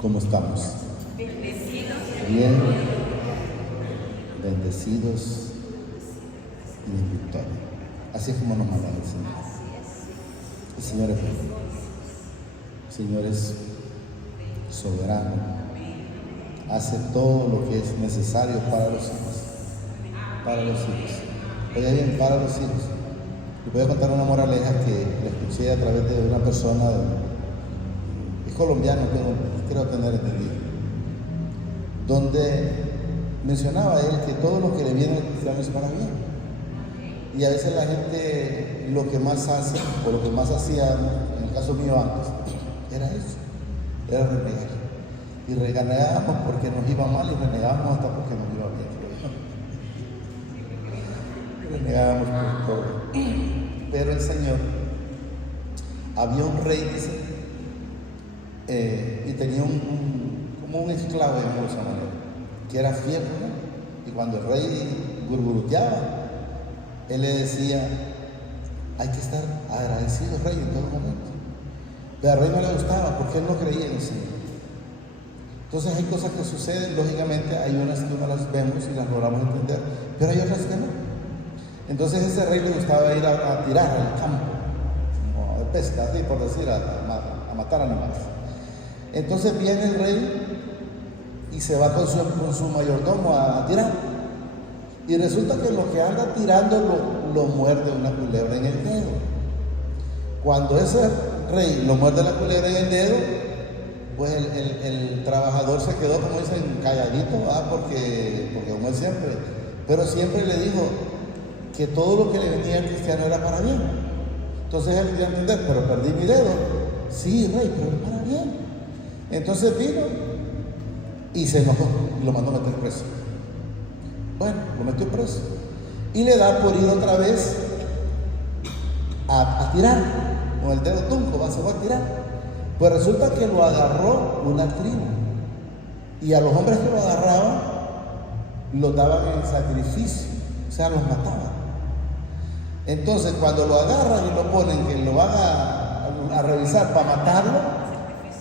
¿Cómo estamos? Bendecidos. Bien, bendecidos y en victoria. Así es como nos manda el Señor. El Señor es bueno. El Señor es soberano. Hace todo lo que es necesario para los hijos. Para los hijos. Oiga bien, para los hijos. Les voy a contar una moraleja que la escuché a través de una persona, es colombiano, pero creo tener entendido, donde mencionaba él que todo lo que le viene al cristiano es para bien. Y a veces la gente lo que más hace, o lo que más hacía, en el caso mío antes, era eso, era renegar. Y renegábamos porque nos iba mal y renegábamos hasta porque nos iba bien. Renegábamos por todo. Pero el Señor, había un rey, dice, y tenía como un esclavo, de esa manera, que era fiel, ¿no? Y cuando el rey gurguruteaba, él le decía: hay que estar agradecido, rey, en todo momento. Pero al rey no le gustaba porque él no creía en el Señor. Entonces hay cosas que suceden, lógicamente, hay unas que uno las vemos y las logramos entender, pero hay otras que no. Entonces a ese rey le gustaba ir a tirar al campo, como de pesca, así por decir, a matar animales. Entonces viene el rey y se va con su mayordomo a tirar. Y resulta que lo que anda tirando lo muerde una culebra en el dedo. Cuando ese rey lo muerde la culebra en el dedo, pues el trabajador se quedó, como dicen, calladito, porque como él siempre, pero siempre le dijo que todo lo que le venía al cristiano era para bien. Entonces él quería entender: pero perdí mi dedo. Sí, rey, pero es para bien. Entonces vino y se enojó y lo mandó a meter preso. Bueno, lo metió preso y le da por ir otra vez a tirar con el dedo tunco, se va a tirar. Pues resulta que lo agarró una tribu, y a los hombres que lo agarraban los daban en sacrificio, o sea, los mataban. Entonces cuando lo agarran y lo ponen, que lo van a revisar para matarlo,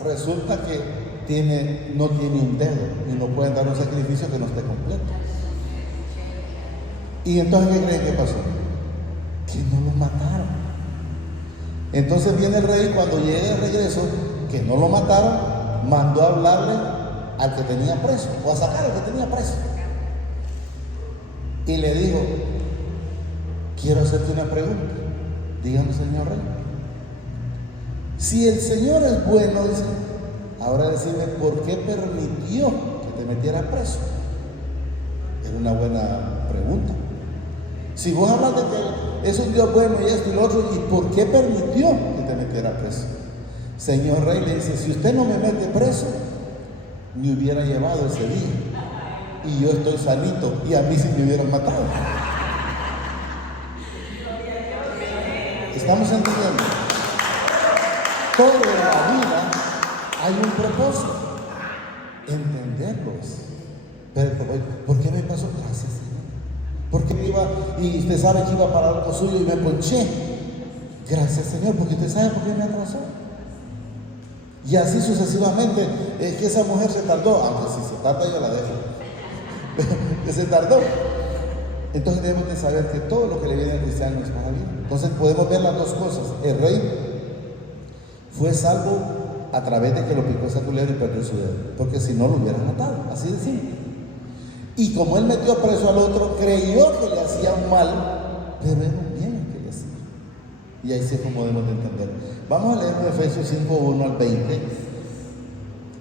resulta que no tiene un dedo y no pueden dar un sacrificio que no esté completo. Y entonces, ¿qué creen que pasó? Que no lo mataron. Entonces viene el rey, cuando llega de regreso, que no lo mataron, mandó a hablarle al que tenía preso, o a sacar al que tenía preso. Y le dijo: quiero hacerte una pregunta. Dígame, señor rey. Si el Señor es bueno, dice, ahora decime, ¿por qué permitió que te metiera preso? Era una buena pregunta. Si vos hablas de que es un Dios bueno y esto y lo otro, ¿y por qué permitió que te metiera preso? Señor rey, le dice: si usted no me mete preso, me hubiera llevado ese día y yo estoy sanito, y a mí sí me hubieran matado. ¿Estamos entendiendo? Todo en la vida hay un propósito, entenderlos. Pero, ¿por qué me pasó? Gracias, Señor. ¿Por qué iba y usted sabe que iba para algo suyo y me ponché? Gracias, Señor, porque usted sabe por qué me atrasó. Y así sucesivamente, que esa mujer se tardó, aunque si se tarda yo la dejo, que se tardó. Entonces debemos de saber que todo lo que le viene al cristiano es para bien. Entonces podemos ver las dos cosas. El rey fue salvo a través de que lo picó esa culebra y perdió su dedo, porque si no lo hubieran matado, así de simple. Y como él metió preso al otro, creyó que le hacía un mal, pero era un bien que le hacía. Y ahí sí es como debemos de entender. Vamos a leer en Efesios 5, 1 al 20.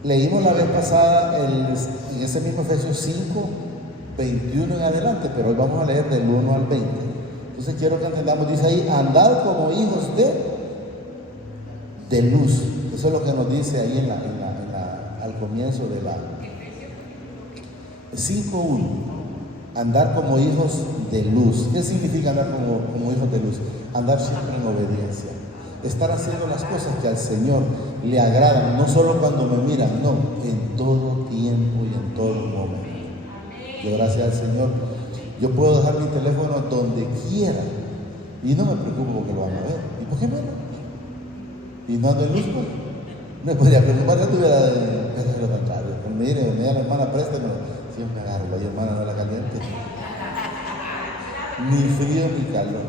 Leímos la vez pasada en ese mismo Efesios 5, 21 en adelante, pero hoy vamos a leer del 1 al 20. Entonces quiero que entendamos, dice ahí: andad como hijos de luz. Eso es lo que nos dice ahí al comienzo de la 5.1. Andar como hijos de luz. ¿Qué significa andar como hijos de luz? Andar siempre en obediencia. Estar haciendo las cosas que al Señor le agradan, no solo cuando me miran, no, en todo tiempo y en todo momento. Yo, gracias al Señor, yo puedo dejar mi teléfono donde quiera y no me preocupo porque lo van a ver. ¿Y por qué no? Y no ando en luz, pues. Me podría preocupar que tuviera de lo contrario. Pues mire, la hermana, préstame. Siempre agarro, la hermana no la caliente. Ni frío ni calor.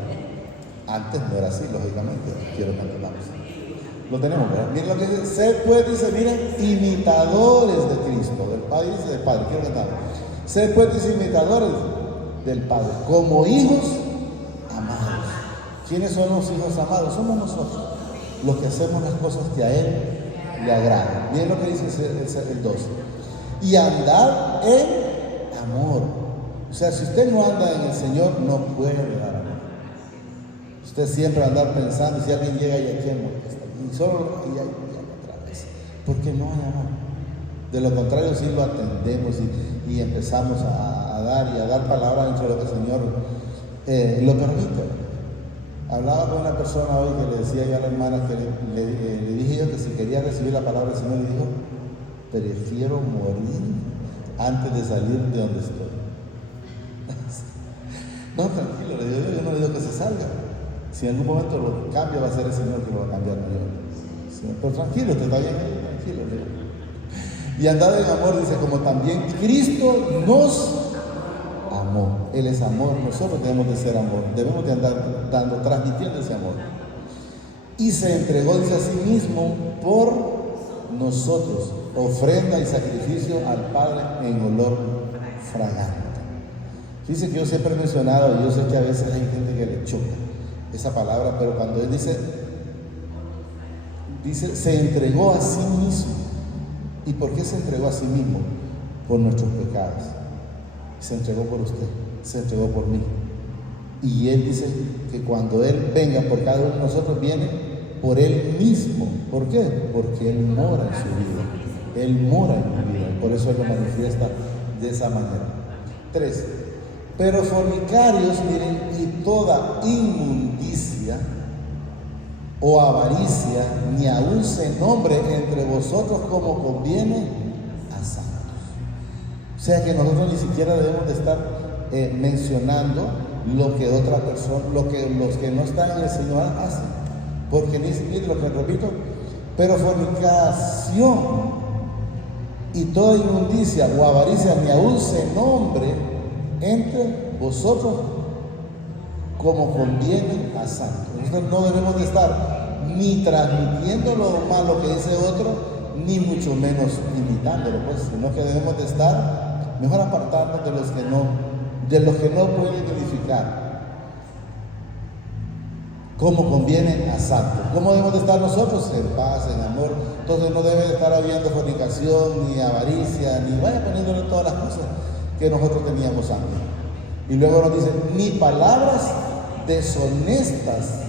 Antes no era así, lógicamente. Quiero que entendamos. Lo tenemos, ¿verdad? Miren lo que dice. Sed pues, dice, miren, imitadores de Cristo. Del Padre, dice del Padre. Quiero cantar. Sed pues, dice, imitadores del Padre. Como hijos amados. ¿Quiénes son los hijos amados? Somos nosotros. Los que hacemos las cosas que a Él le agradan. Miren lo que dice el 2. Y andar en amor. O sea, si usted no anda en el Señor, no puede dar amor. Usted siempre va a andar pensando, si alguien llega y a quién molesta. Y solo y otra vez. Porque no hay amor. De lo contrario, sí lo atendemos y empezamos a dar palabras dentro de lo que el Señor lo permite. Hablaba con una persona hoy que le decía yo a la hermana que le dije yo que si quería recibir la palabra del Señor, le dijo, prefiero morir antes de salir de donde estoy. No, tranquilo, le digo yo no le digo que se salga. Si en algún momento lo cambia, va a ser el Señor que lo va a cambiar, no yo. Sí, pero tranquilo, te está bien ahí, tranquilo, le digo. Y andar en amor, dice, como también Cristo nos amor. Él es amor, nosotros debemos de ser amor, debemos de andar transmitiendo ese amor. Y se entregó, dice, a sí mismo por nosotros, ofrenda y sacrificio al Padre en olor fragante. Dice que yo siempre he mencionado, y yo sé que a veces hay gente que le choca esa palabra, pero cuando él dice, se entregó a sí mismo. ¿Y por qué se entregó a sí mismo? Por nuestros pecados. Se entregó por usted, se entregó por mí. Y Él dice que cuando Él venga por cada uno de nosotros, viene por Él mismo. ¿Por qué? Porque Él mora en su vida. Él mora en mi vida. Y por eso Él lo manifiesta de esa manera. 3. Pero fornicarios, miren, y toda inmundicia o avaricia, ni aún se nombre entre vosotros como conviene a santos. O sea que nosotros ni siquiera debemos de estar mencionando lo que otra persona, los que no están en el Señor hacen. Porque ni siquiera, lo que repito, pero fornicación y toda inmundicia o avaricia ni aún se nombre entre vosotros como conviene a santos. Nosotros no debemos de estar ni transmitiendo lo malo que dice otro, ni mucho menos imitándolo, pues, sino que debemos de estar mejor apartarnos de los que no pueden edificar como conviene a santos. ¿Cómo debemos de estar nosotros? En paz, en amor. Entonces no debe de estar habiendo fornicación, ni avaricia, ni vaya poniéndole todas las cosas que nosotros teníamos antes. Y luego nos dice, ni palabras deshonestas,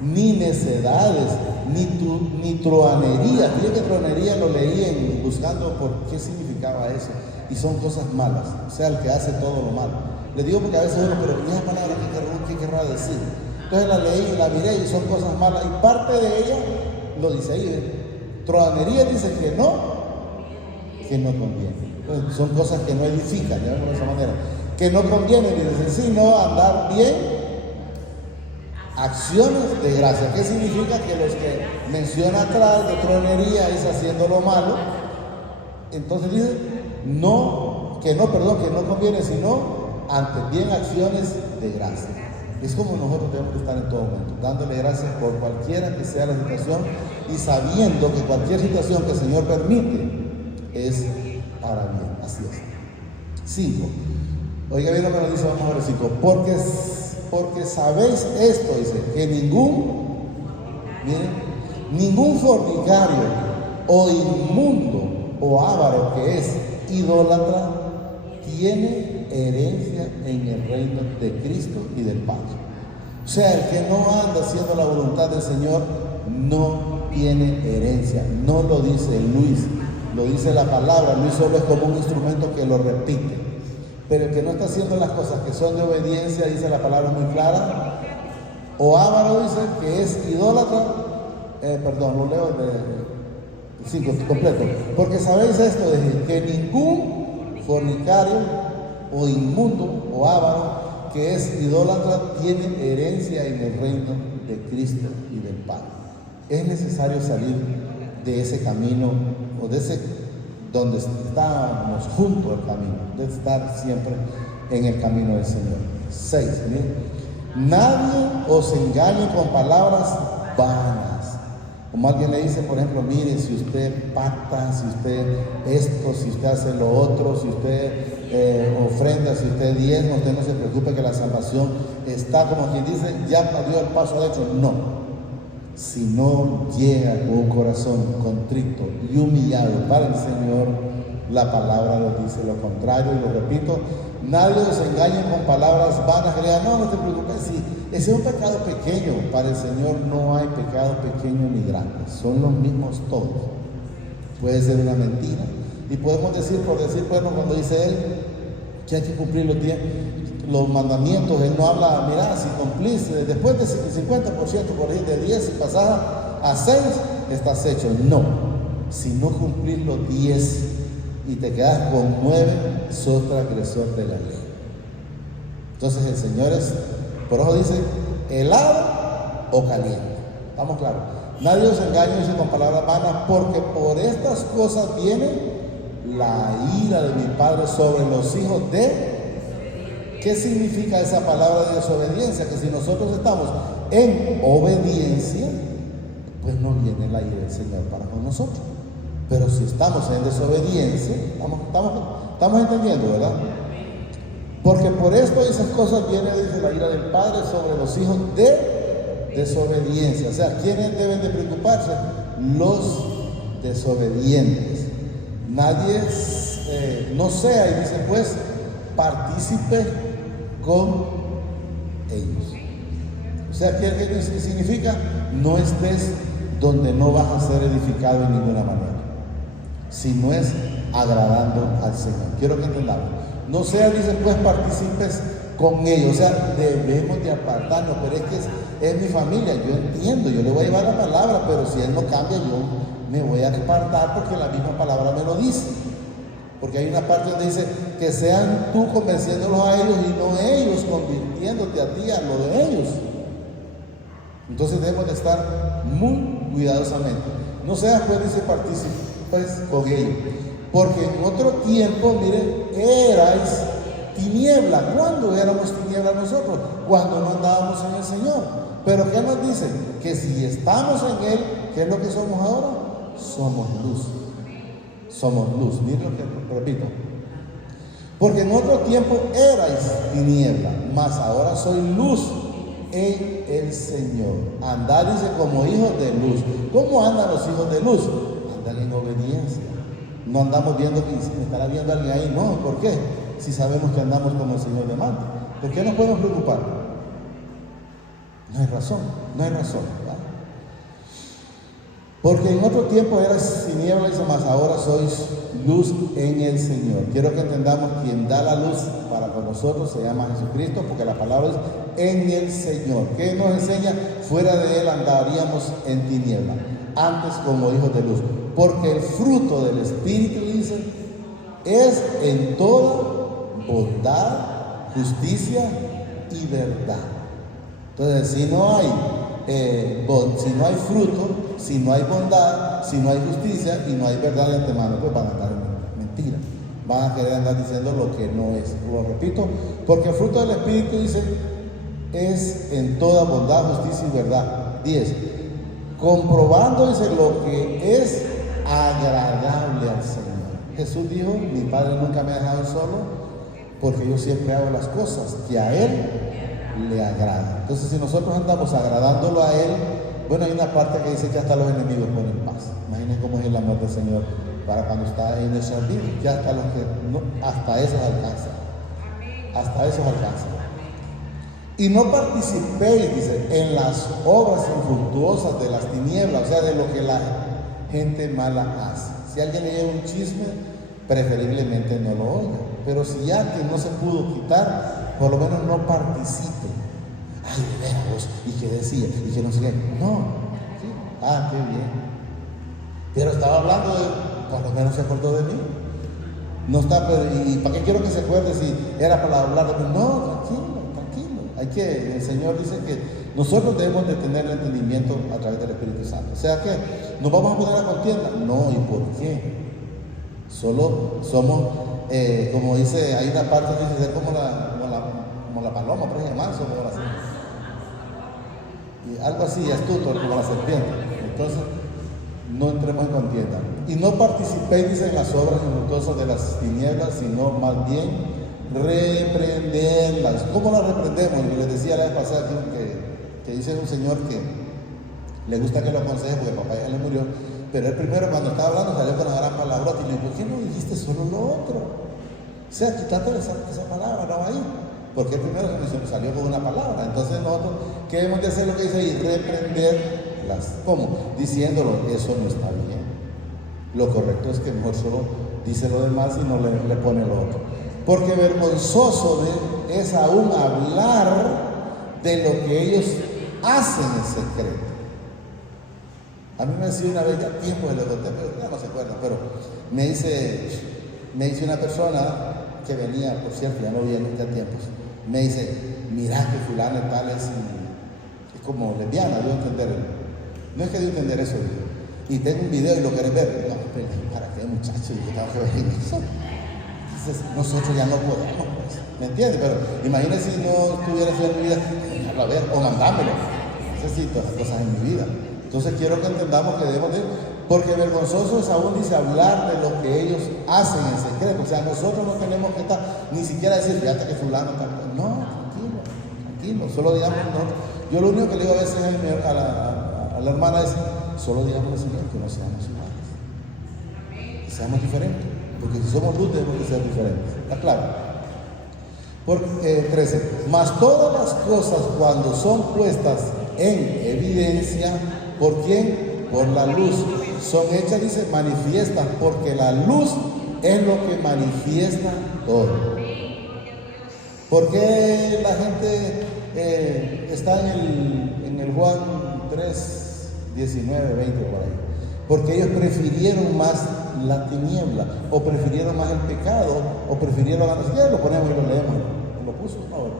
ni necedades, ni truanería. Fíjate que truanería lo leí buscando por qué significaba eso. Y son cosas malas, o sea, el que hace todo lo malo. Le digo porque a veces uno, pero ¿y esa palabra qué querrá decir? Entonces la leí, la miré y son cosas malas. Y parte de ella lo dice ahí. Truanería dice que no conviene. Entonces, son cosas que no edifican, ya vemos de esa manera. Que no conviene, dice, sino andar bien, acciones de gracia. ¿Qué significa? Que los que menciona atrás de truanería es haciendo lo malo. Entonces dice, que no conviene, sino antes bien acciones de gracia. Es como nosotros debemos estar en todo momento, dándole gracias por cualquiera que sea la situación y sabiendo que cualquier situación que el Señor permite es para bien. Así es. 5. Oiga bien lo que nos dice, vamos a ver 5. Porque sabéis esto, dice, que ningún fornicario o inmundo o avaro que es idólatra tiene herencia en el reino de Cristo y del Padre. O sea, el que no anda haciendo la voluntad del Señor no tiene herencia. No lo dice Luis, lo dice la palabra. Luis solo es como un instrumento que lo repite. Pero el que no está haciendo las cosas que son de obediencia, dice la palabra muy clara, o avaro, dice, que es idólatra, lo leo de 5 completo. Porque sabéis esto, dice, que ningún fornicario o inmundo o avaro que es idólatra tiene herencia en el reino de Cristo y del Padre. Es necesario salir de ese camino, o de ese donde estábamos junto al camino, de estar siempre en el camino del Señor. 6, miren, nadie os engañe con palabras vanas. Como alguien le dice, por ejemplo, mire, si usted pacta, si usted esto, si usted hace lo otro, si usted ofrenda, si usted diezma, usted no se preocupe que la salvación está, como quien dice, ya dio el paso adentro. No. Si no llega con un corazón contrito y humillado para el Señor, la palabra nos dice lo contrario, y lo repito, nadie os engañe con palabras vanas que le digan, no te preocupes, si ese es un pecado pequeño, para el Señor no hay pecado pequeño ni grande, son los mismos todos. Puede ser una mentira, y podemos decir, por decir, bueno, cuando dice Él que hay que cumplir los mandamientos, Él no habla, mira, si cumplís después del 50%, por ahí de 10, si pasás a 6, estás hecho. No, si no cumplís los 10 y te quedas con 9, sos transgresor de la ley. Entonces el Señor es, por eso dice, helado o caliente. ¿Estamos claros? Nadie os engañe, dice, con palabras vanas, porque por estas cosas viene la ira de mi Padre sobre los hijos de... ¿Qué significa esa palabra de desobediencia? Que si nosotros estamos en obediencia, pues no viene la ira del Señor para con nosotros. Pero si estamos en desobediencia, estamos entendiendo, ¿verdad? Porque por esto esas cosas viene, dice, la ira del Padre sobre los hijos de desobediencia. O sea, ¿quiénes deben de preocuparse? Los desobedientes. Nadie no sea, y dice pues, partícipe con ellos. O sea, ¿qué significa? No estés donde no vas a ser edificado en ninguna manera, si no es agradando al Señor. Quiero que entendamos. No sea, dice, pues partícipes con ellos. O sea, debemos de apartarnos, pero es que es mi familia, yo entiendo, yo le voy a llevar la palabra, pero si Él no cambia, yo me voy a apartar porque la misma palabra me lo dice. Porque hay una parte donde dice que sean tú convenciéndolos a ellos y no ellos convirtiéndote a ti a lo de ellos. Entonces debemos de estar muy cuidadosamente. No seas, pues, dice, partícipes con ellos. Porque en otro tiempo, miren, erais tiniebla. ¿Cuándo éramos tiniebla nosotros? Cuando no andábamos en el Señor. Pero ¿qué nos dice? Que si estamos en Él, ¿qué es lo que somos ahora? Somos luz. Somos luz. Miren lo que repito. Porque en otro tiempo erais tiniebla, mas ahora soy luz en el Señor. Andad, dice, como hijos de luz. ¿Cómo andan los hijos de luz? Andan en obediencia. No andamos viendo que me estará viendo alguien ahí. No, ¿por qué? Si sabemos que andamos como el Señor demanda. ¿Por qué nos podemos preocupar? No hay razón, no hay razón, ¿verdad? Porque en otro tiempo eras tinieblas, mas ahora sois luz en el Señor. Quiero que entendamos, quien da la luz para con nosotros se llama Jesucristo, porque la palabra es en el Señor. ¿Qué nos enseña? Fuera de Él andaríamos en tiniebla, antes como hijos de luz. Porque el fruto del Espíritu, dice, es en toda bondad, justicia y verdad. Entonces, si no hay fruto, si no hay bondad, si no hay justicia y no hay verdad de antemano, pues van a andar en mentira. Van a querer andar diciendo lo que no es. Lo repito, porque el fruto del Espíritu, dice, es en toda bondad, justicia y verdad. 10. Comprobando, dice, lo que es agradable al Señor. Jesús dijo, mi Padre nunca me ha dejado solo, porque yo siempre hago las cosas que a Él le agrada. Entonces, si nosotros andamos agradándolo a Él, bueno, hay una parte que dice que hasta los enemigos ponen paz. Imaginen cómo es el amor del Señor para cuando está en nuestra vida, que hasta los que no, hasta esos alcanzan. Hasta esos alcanzan. Y no participéis, dice, en las obras infructuosas de las tinieblas, o sea, de lo que la gente mala hace. Si alguien le lleva un chisme, preferiblemente no lo oiga. Pero si ya que no se pudo quitar, por lo menos no participe. Ay, de vos, y que decía, y que no sé qué. No, ¿sí? Ah, qué bien. Pero estaba hablando de, por lo menos se acordó de mí. No está, pero, ¿y para qué quiero que se acuerde si era para hablar de mí? No, tranquilo. Hay que, el Señor dice que Nosotros debemos de tener el entendimiento a través del Espíritu Santo. O sea que nos vamos a poner a contienda. No, ¿y por qué? Solo somos, como dice, hay una parte que dice, como la paloma, por ejemplo, manso, como la serpiente. Y algo así, astuto, como la serpiente. Entonces, no entremos en contienda. Y no participéis, dice, en las obras infructuosas de las tinieblas, sino más bien reprenderlas. ¿Cómo las reprendemos? Yo les decía la vez pasada que dice un señor que le gusta que lo aconseje porque el papá ya le murió, pero él primero cuando estaba hablando salió con la gran palabra y le dijo, ¿por qué no dijiste solo lo otro? O sea, quitándole esa palabra, no ahí. Porque él primero salió con una palabra. Entonces nosotros, ¿qué debemos de hacer? Lo que dice ahí, reprenderlas. ¿Cómo? Diciéndolo, eso no está bien. Lo correcto es que mejor solo dice lo demás y no le pone lo otro. Porque vergonzoso es aún hablar de lo que ellos hacen en secreto. A mí me decía una vez, ya tiempo le conté, pero ya no se acuerda, pero me dice una persona que venía, por cierto, ya no viene ya tiempos, me dice, mira que fulano tal es como lesbiana, debo entender. No es que debo entender eso, y tengo un video y lo querés ver. No, pero ¿para qué, muchacho? Yo tengo que ver eso. Entonces, nosotros ya no podemos, pues, ¿me entiendes? Pero imagínese si no estuviera así en mi vida, a ver, o mandámelo. Necesito esas cosas en mi vida. Entonces quiero que entendamos que debemos de, porque vergonzoso es aún, dice, hablar de lo que ellos hacen en secreto. O sea, nosotros no tenemos que estar, ni siquiera decir, fíjate que fulano tal. No, tranquilo, solo digamos, no. Yo lo único que le digo a veces a la hermana es, solo digamos al Señor que no seamos iguales, que seamos diferentes, porque si somos luz debemos de ser diferentes. ¿Está claro? Porque 13, mas todas las cosas cuando son puestas en evidencia, ¿por quién? Por la luz. Son hechas, dice, manifiestas, porque la luz es lo que manifiesta todo. ¿Por qué la gente está en el Juan 3, 19, 20 por ahí? Porque ellos prefirieron más la tiniebla, o prefirieron más el pecado, o prefirieron, ya lo ponemos y lo leemos, lo puso ahora.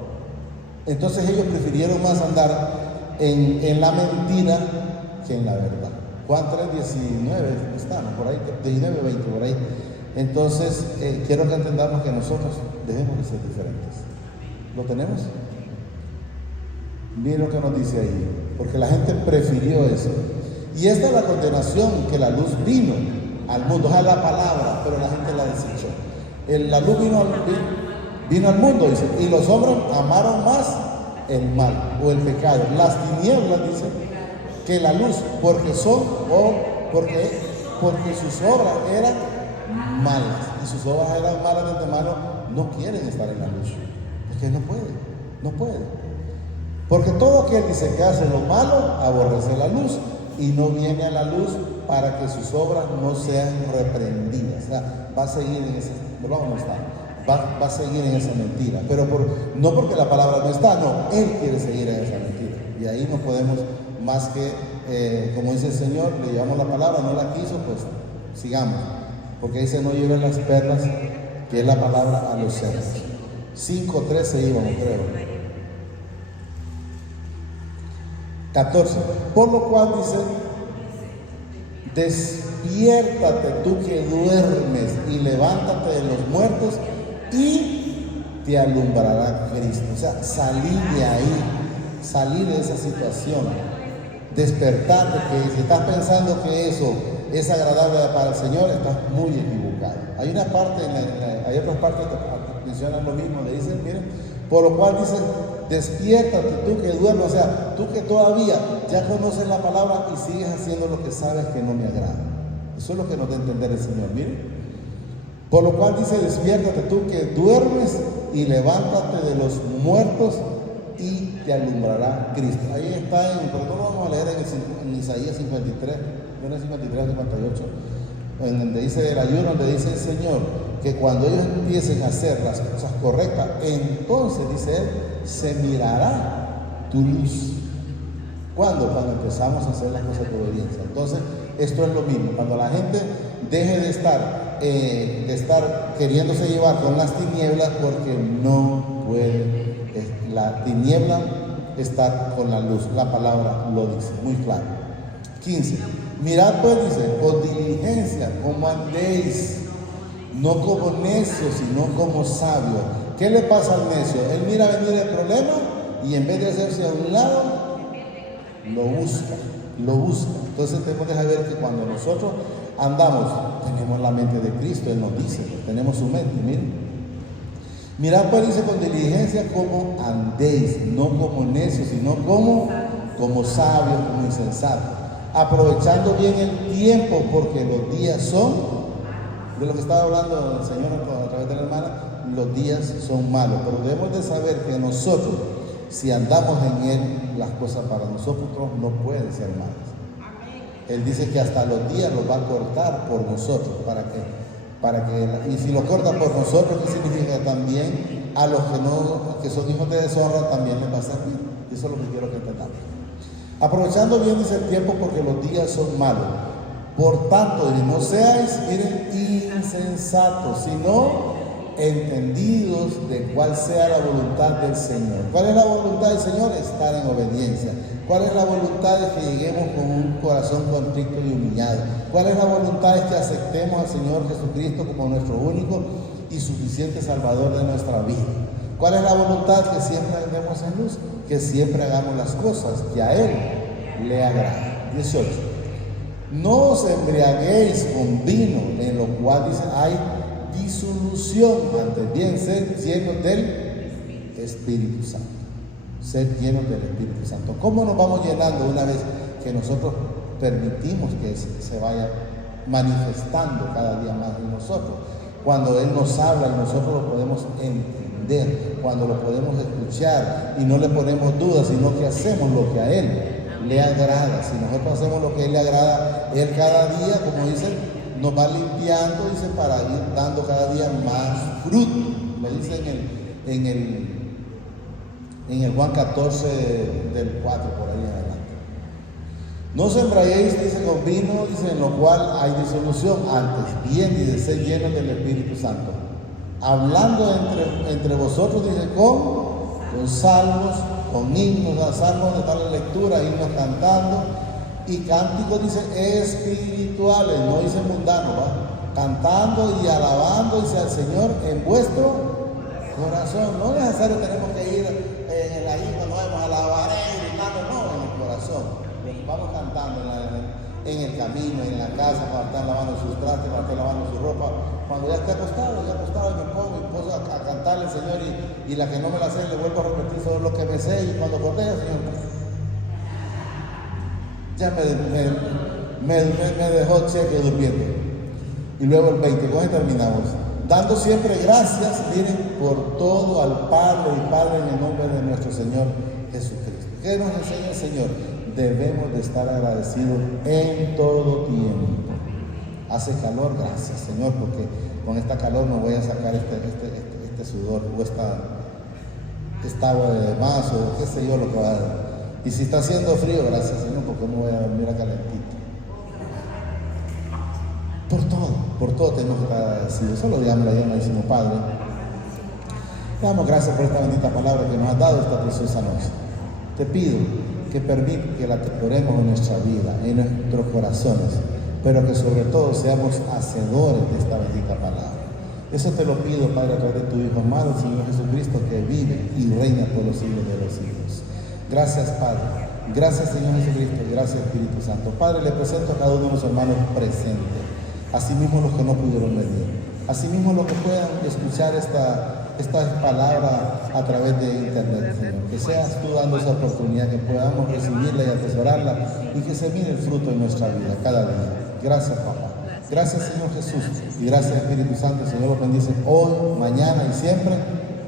Entonces ellos prefirieron más andar en la mentira que en la verdad. Juan 3, 19, estamos por ahí, 19, 20 por ahí. Entonces, quiero que entendamos que nosotros debemos de ser diferentes. ¿Lo tenemos? Miren lo que nos dice ahí, porque la gente prefirió eso. Y esta es la condenación, que la luz vino al mundo, o sea, la palabra, pero la gente la desechó. La luz vino al mundo, dice, y los hombres amaron más el mal o el pecado, las tinieblas, dice, que la luz, porque sus obras eran malas, y sus obras eran malas de antemano, no quieren estar en la luz, es que no puede, porque todo aquel dice que hace lo malo, aborrece la luz, y no viene a la luz para que sus obras no sean reprendidas. O sea, va a seguir en ese, va a seguir en esa mentira, pero no porque la palabra no está, no, él quiere seguir en esa mentira, y ahí no podemos más que, como dice el Señor, le llevamos la palabra, no la quiso, pues sigamos, porque dice, no lleven las perlas, que es la palabra, a los cerdos. 5:13 íbamos, creo. 14, por lo cual dice, despiértate tú que duermes y levántate de los muertos y te alumbrará Cristo. O sea, salir de ahí, salir de esa situación, despertarte, que si estás pensando que eso es agradable para el Señor, estás muy equivocado. Hay una parte, hay otras partes que mencionan lo mismo, le dicen, miren, por lo cual dice, despiértate tú que duermes, o sea, tú que todavía ya conoces la palabra y sigues haciendo lo que sabes que no me agrada. Eso es lo que nos da a entender el Señor, miren. Por lo cual dice, despiértate tú que duermes y levántate de los muertos y te alumbrará Cristo. Ahí está, pero no lo vamos a leer en Isaías 53, 53, 58, en donde dice el ayuno, donde dice el Señor, que cuando ellos empiecen a hacer las cosas correctas, entonces, dice Él, se mirará tu luz. ¿Cuándo? Cuando empezamos a hacer las cosas por obediencia. Entonces, esto es lo mismo. Cuando la gente deje de estar queriéndose llevar con las tinieblas, porque no puede. La tiniebla estar con la luz. La palabra lo dice, muy claro. 15. Mirad pues, dice, con diligencia, como andéis, no como necios, sino como sabios. ¿Qué le pasa al necio? Él mira venir el problema y en vez de hacerse a un lado, lo busca. Entonces tenemos que saber que cuando nosotros andamos, tenemos la mente de Cristo, Él nos dice, tenemos su mente, miren. Mirad pues, dice, con diligencia como andéis, no como necios, sino como sabios, como insensatos, aprovechando bien el tiempo, porque los días son, de lo que estaba hablando el Señor a través de la hermana, los días son malos, pero debemos de saber que nosotros, si andamos en Él, las cosas para nosotros no pueden ser malas. Él dice que hasta los días los va a cortar por nosotros, y si lo corta por nosotros, ¿qué significa? También a los que son hijos de deshonra también les va a servir. Eso es lo que quiero que entendamos. Aprovechando bien, dice, el tiempo, porque los días son malos. Por tanto, no seáis, miren, insensatos, sino entendidos de cuál sea la voluntad del Señor. ¿Cuál es la voluntad del Señor? Estar en obediencia. ¿Cuál es la voluntad? De que lleguemos con un corazón contrito y humillado. ¿Cuál es la voluntad? De que aceptemos al Señor Jesucristo como nuestro único y suficiente Salvador de nuestra vida. ¿Cuál es la voluntad? Que siempre andemos en luz, que siempre hagamos las cosas que a Él le agrada. 18. No os embriaguéis con vino, en lo cual dice hay disolución, antes bien ser llenos del Espíritu Santo. Ser llenos del Espíritu Santo. ¿Cómo nos vamos llenando una vez que nosotros permitimos que se vaya manifestando cada día más en nosotros? Cuando Él nos habla y nosotros lo podemos entender, cuando lo podemos escuchar y no le ponemos dudas, sino que hacemos lo que a Él le agrada. Si nosotros hacemos lo que a Él le agrada, Él cada día, como dice, nos va limpiando, dice, para ir dando cada día más fruto. Lo dice en el Juan 14 del 4, por ahí en adelante. No os embriaguéis, dice, con vino, dice, en lo cual hay disolución, antes bien, dice, ser llenos del Espíritu Santo, hablando entre vosotros, dice, con salmos, con himnos, salmos de tal lectura, himnos cantando, y cánticos, dice, espirituales, no dice mundanos, ¿va? Cantando y alabando, dice, al Señor en vuestro corazón. No es necesario, tenemos que ir en la himno, no vamos a alabar, gritando, no, en el corazón. Vamos cantando en el camino, en la casa, cuando están lavando sus trastes, cuando están lavando su ropa. Cuando ya esté acostado, me pongo a cantarle al Señor, y la que no me la sé, le vuelvo a repetir sobre lo que me sé, y cuando cortejo, Señor, ya me dejó cheque durmiendo. Y luego el 20, con eso terminamos. Dando siempre gracias, miren, por todo al Padre y Padre, en el nombre de nuestro Señor Jesucristo. ¿Qué nos enseña el Señor? Debemos de estar agradecidos en todo tiempo. Hace calor, gracias Señor, porque con esta calor no voy a sacar este sudor o esta agua de más, o qué sé yo lo que va a dar. Y si está haciendo frío, gracias Señor, porque no voy a dormir a calentito. Por todo tenemos que estar agradecidos. Solo digámosle al Altísimo Padre. Te damos gracias por esta bendita palabra que nos has dado esta preciosa noche. Te pido que permita que la oremos en nuestra vida, en nuestros corazones, pero que sobre todo seamos hacedores de esta bendita palabra. Eso te lo pido, Padre, a través de tu Hijo amado, el Señor Jesucristo, que vive y reina por los siglos de los siglos. Gracias, Padre. Gracias, Señor Jesucristo. Gracias, Espíritu Santo. Padre, le presento a cada uno de los hermanos presentes, asimismo los que no pudieron venir, asimismo los que puedan escuchar esta palabra a través de internet, Señor. Que seas tú dando esa oportunidad, que podamos recibirla y atesorarla, y que se mire el fruto en nuestra vida cada día. Gracias, Papá. Gracias, Señor Jesús. Y gracias, Espíritu Santo. El Señor los bendice hoy, mañana y siempre,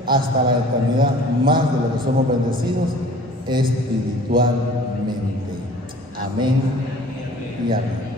hasta la eternidad, más de lo que somos bendecidos espiritualmente. Amén y amén.